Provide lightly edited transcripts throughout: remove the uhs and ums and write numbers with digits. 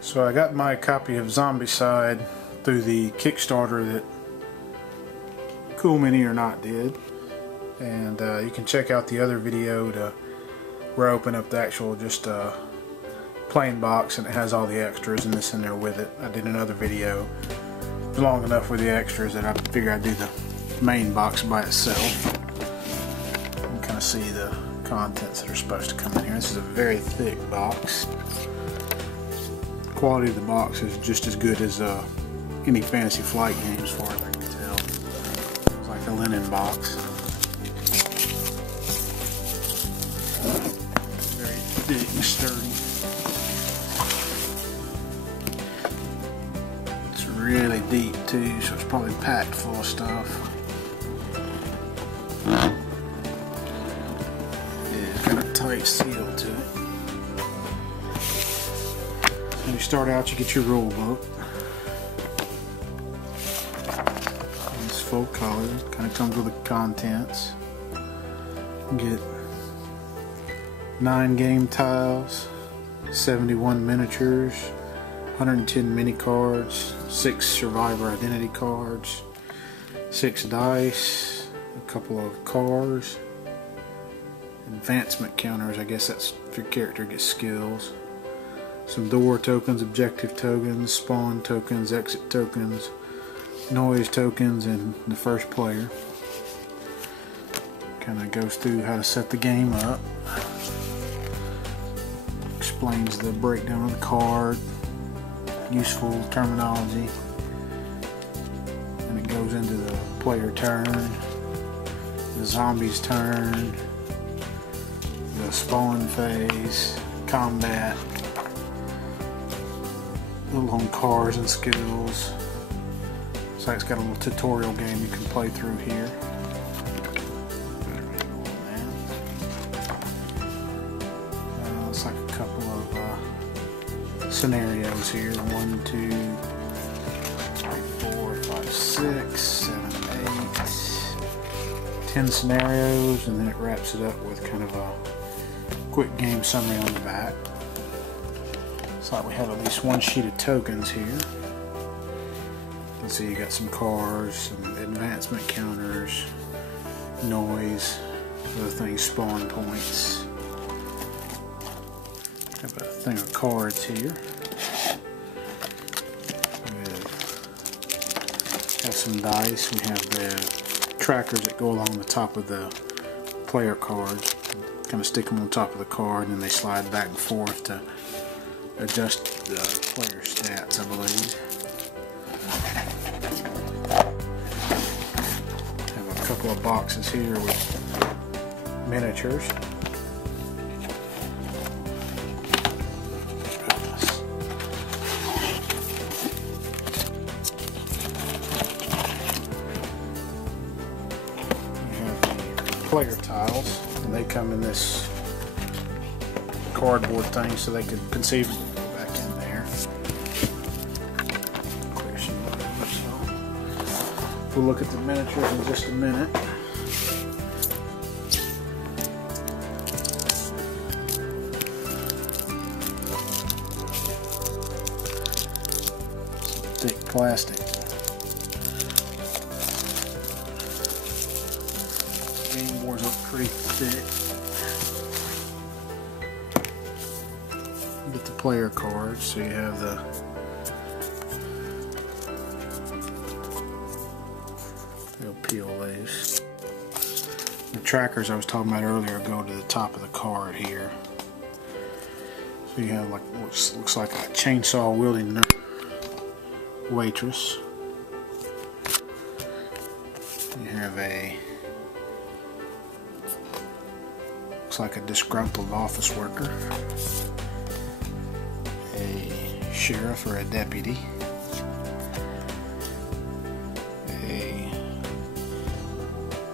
So I got my copy of Zombicide through the Kickstarter that Cool Mini or Not did, and you can check out the other video where I open up the actual just plain box, and it has all the extras and this in there with it. I did another video long enough with the extras that I figured I'd do the main box by itself. You can kind of see the contents that are supposed to come in here. This is a very thick box. The quality of the box is just as good as any Fantasy Flight games for it, I can tell. It's like a linen box. Very thick and sturdy. It's really deep too, so it's probably packed full of stuff. It's got a tight seal to it. When you start out, you get your rule book. It's full color, kind of comes with the contents. You get 9 game tiles, 71 miniatures, 110 mini cards, 6 survivor identity cards, 6 dice, a couple of cars, advancement counters, I guess that's if your character gets skills, some door tokens, objective tokens, spawn tokens, exit tokens, noise tokens, and the first player. Kind of goes through how to set the game up, explains the breakdown of the card, useful terminology, and it goes into the player turn, the zombies turn, the spawn phase, combat, a little on cars and skills. Looks like it's got a little tutorial game you can play through here. Looks like a couple of scenarios here. 1, 2, 3, 4, 5, 6, 7, 8, 10 scenarios, and then it wraps it up with kind of a quick game summary on the back. Looks like we have at least one sheet of tokens here. You can see you got some cars, some advancement counters, noise, other things, spawn points. Have a thing of cards here. We have some dice. We have the trackers that go along the top of the player cards. Kind of stick them on top of the card, and then they slide back and forth to adjust the player stats, I believe. Have a couple of boxes here with miniatures. Player tiles, and they come in this cardboard thing, so they could conceivably go back in there. We'll look at the miniatures in just a minute. Some thick plastic. Game boards look pretty thick. Get the player cards, so you have the they'll peel loose. The trackers I was talking about earlier go to the top of the card here. So you have like what looks like a chainsaw wielding waitress. You have a like a disgruntled office worker, a sheriff or a deputy,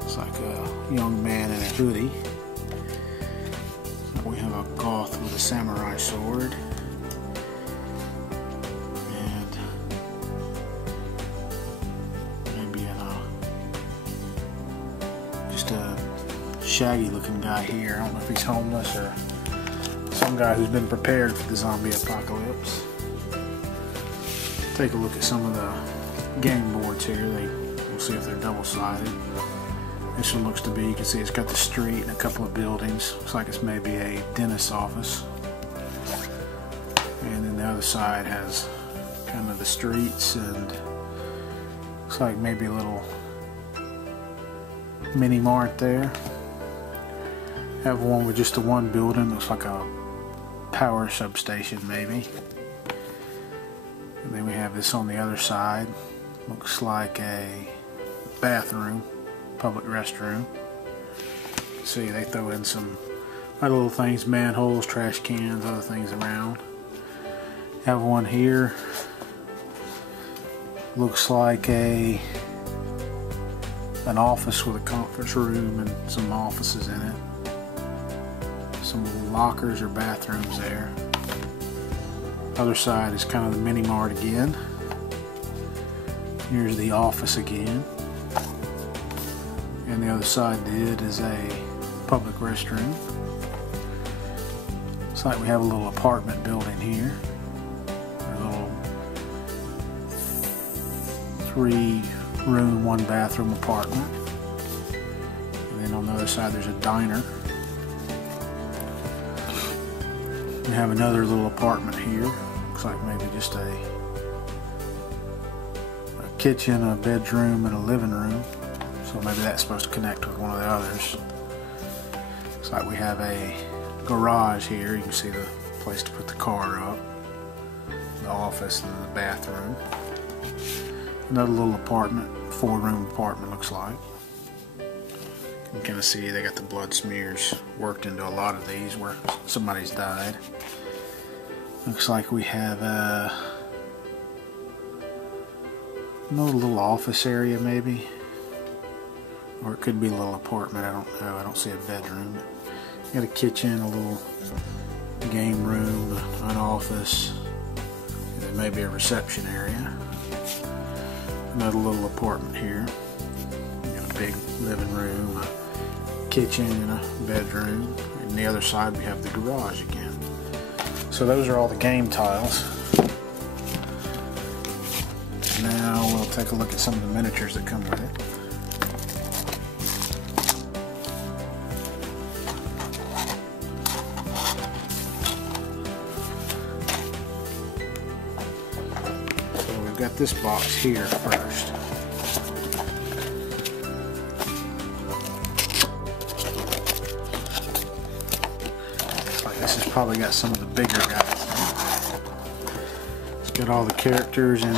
looks like a young man in a hoodie. We have a goth with a samurai sword, and maybe just a shaggy looking guy here. I don't know if he's homeless or some guy who's been prepared for the zombie apocalypse. take a look at some of the game boards here. We'll see if they're double-sided. This one looks to be, you can see it's got the street and a couple of buildings. Looks like it's maybe a dentist's office. And then the other side has kind of the streets and looks like maybe a little mini mart there. Have one with just the one building, looks like a power substation maybe. And then we have this on the other side, looks like a bathroom, public restroom. See, they throw in some other little things, manholes, trash cans, other things around. Have one here, looks like an office with a conference room and some offices in it. Some lockers or bathrooms there. Other side is kind of the mini mart again. Here's the office again. And the other side is a public restroom. Looks like we have a little apartment building here. A little 3-room, 1-bathroom apartment. And then on the other side there's a diner. We have another little apartment here. Looks like maybe just a kitchen, a bedroom, and a living room. So maybe that's supposed to connect with one of the others. Looks like we have a garage here. You can see the place to put the car up. The office and the bathroom. Another little apartment, 4-room apartment looks like. You can kind of see they got the blood smears worked into a lot of these where somebody's died. Looks like we have another little office area maybe. Or it could be a little apartment, I don't know. I don't see a bedroom. Got a kitchen, a little game room, an office, and then maybe a reception area. Another little apartment here. Got a big living room, a kitchen, and a bedroom. And the other side we have the garage again. So those are all the game tiles. Now we'll take a look at some of the miniatures that come with it. Got this box here first. Looks like this has probably got some of the bigger guys. It's got all the characters and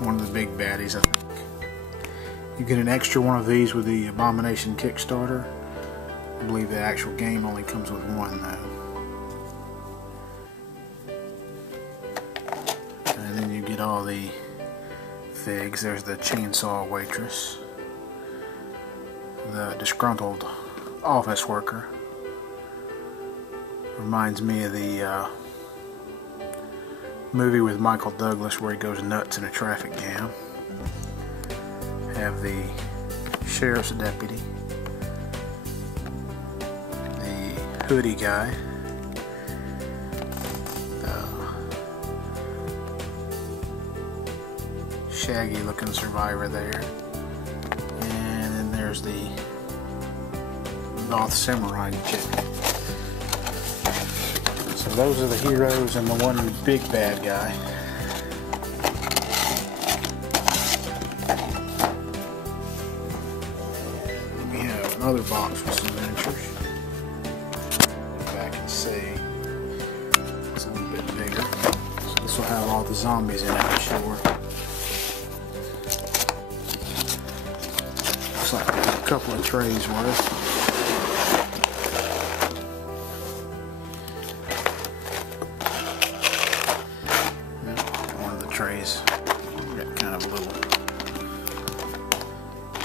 one of the big baddies, I think. You get an extra one of these with the Abomination Kickstarter. I believe the actual game only comes with one though. All the figs. There's the chainsaw waitress, the disgruntled office worker. Reminds me of the movie with Michael Douglas where he goes nuts in a traffic jam. Have the sheriff's deputy, the hoodie guy, shaggy looking survivor there, and then there's the Goth Samurai chick. So those are the heroes and the one big bad guy. And we have another box with some miniatures. Look back and see. It's a little bit bigger. So this will have all the zombies in it, I'm sure. Looks like a couple of trays worth. One of the trays got kind of little.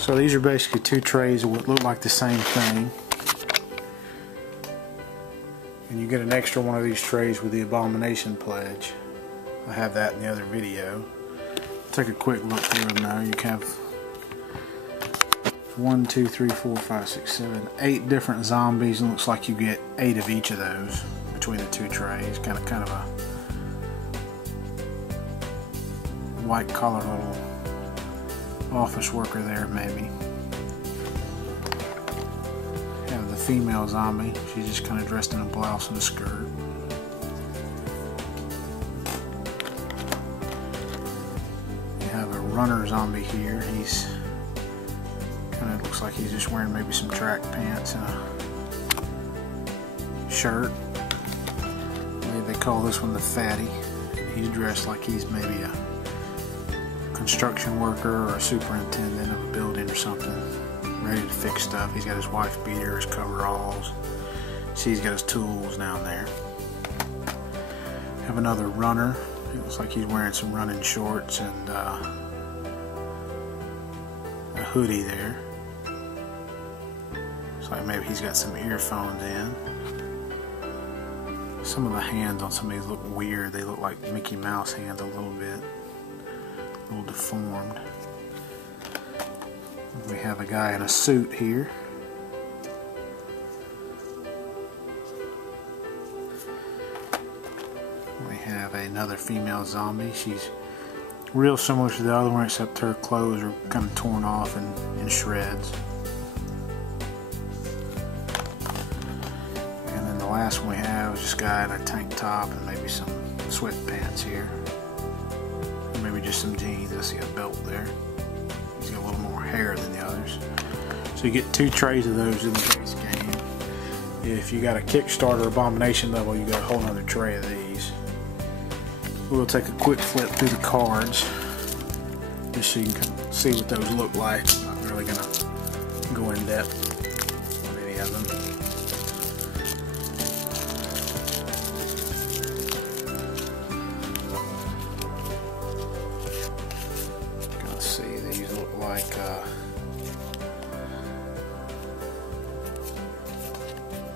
So these are basically 2 trays of what look like the same thing. And you get an extra one of these trays with the Abomination pledge. I have that in the other video. Take a quick look through them now. You can have 1, 2, 3, 4, 5, 6, 7, 8 different zombies, and looks like you get 8 of each of those between the 2 trays. Kind of a white collar little office worker there, maybe. Have the female zombie. She's just kind of dressed in a blouse and a skirt. You have a runner zombie here. He's kind of looks like he's just wearing maybe some track pants and a shirt. They call this one the fatty. He's dressed like he's maybe a construction worker or a superintendent of a building or something, ready to fix stuff. He's got his wife beater, his coveralls. See, he's got his tools down there. Have another runner. It looks like he's wearing some running shorts and a hoodie there. Looks like maybe he's got some earphones in. Some of the hands on some of these look weird. They look like Mickey Mouse hands a little bit. A little deformed. We have a guy in a suit here. We have another female zombie. She's real similar to the other one, except her clothes are kind of torn off and in shreds. The last one we have is this guy in a tank top and maybe some sweatpants here. Or maybe just some jeans. I see a belt there. He's got a little more hair than the others. So you get 2 trays of those in the base game. If you got a Kickstarter Abomination level, you got a whole other tray of these. We'll take a quick flip through the cards just so you can kind of see what those look like. I'm not really going to go in depth on any of them. These look like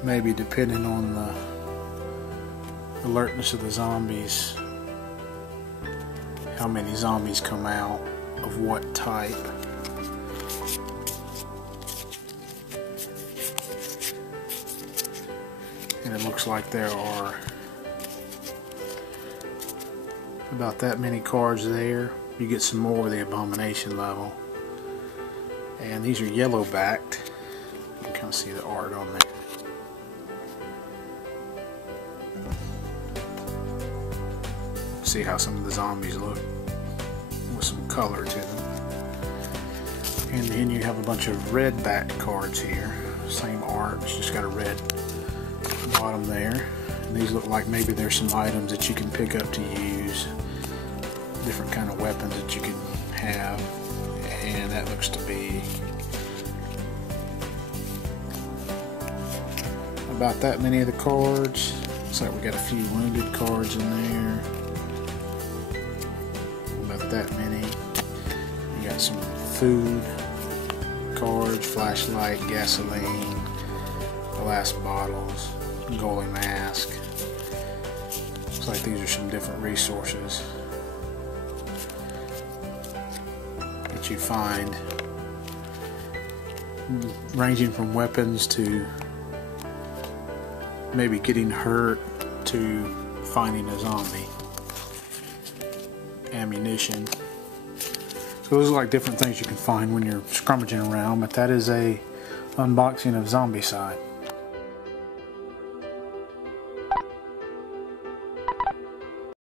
maybe depending on the alertness of the zombies, how many zombies come out of what type. And it looks like there are about that many cards there. You get some more with the Abomination level. And these are yellow backed. You can kind of see the art on there. See how some of the zombies look with some color to them. And then you have a bunch of red backed cards here. Same art, it's just got a red bottom there. And these look like maybe there's some items that you can pick up to use. Different kind of weapons that you can have, and that looks to be about that many of the cards. Looks like we got a few wounded cards in there. About that many. You got some food cards, flashlight, gasoline, glass bottles, goalie mask. Looks like these are some different resources that you find, ranging from weapons to maybe getting hurt to finding a zombie. Ammunition. So those are like different things you can find when you're scrummaging around, but that is a unboxing of Zombiecide.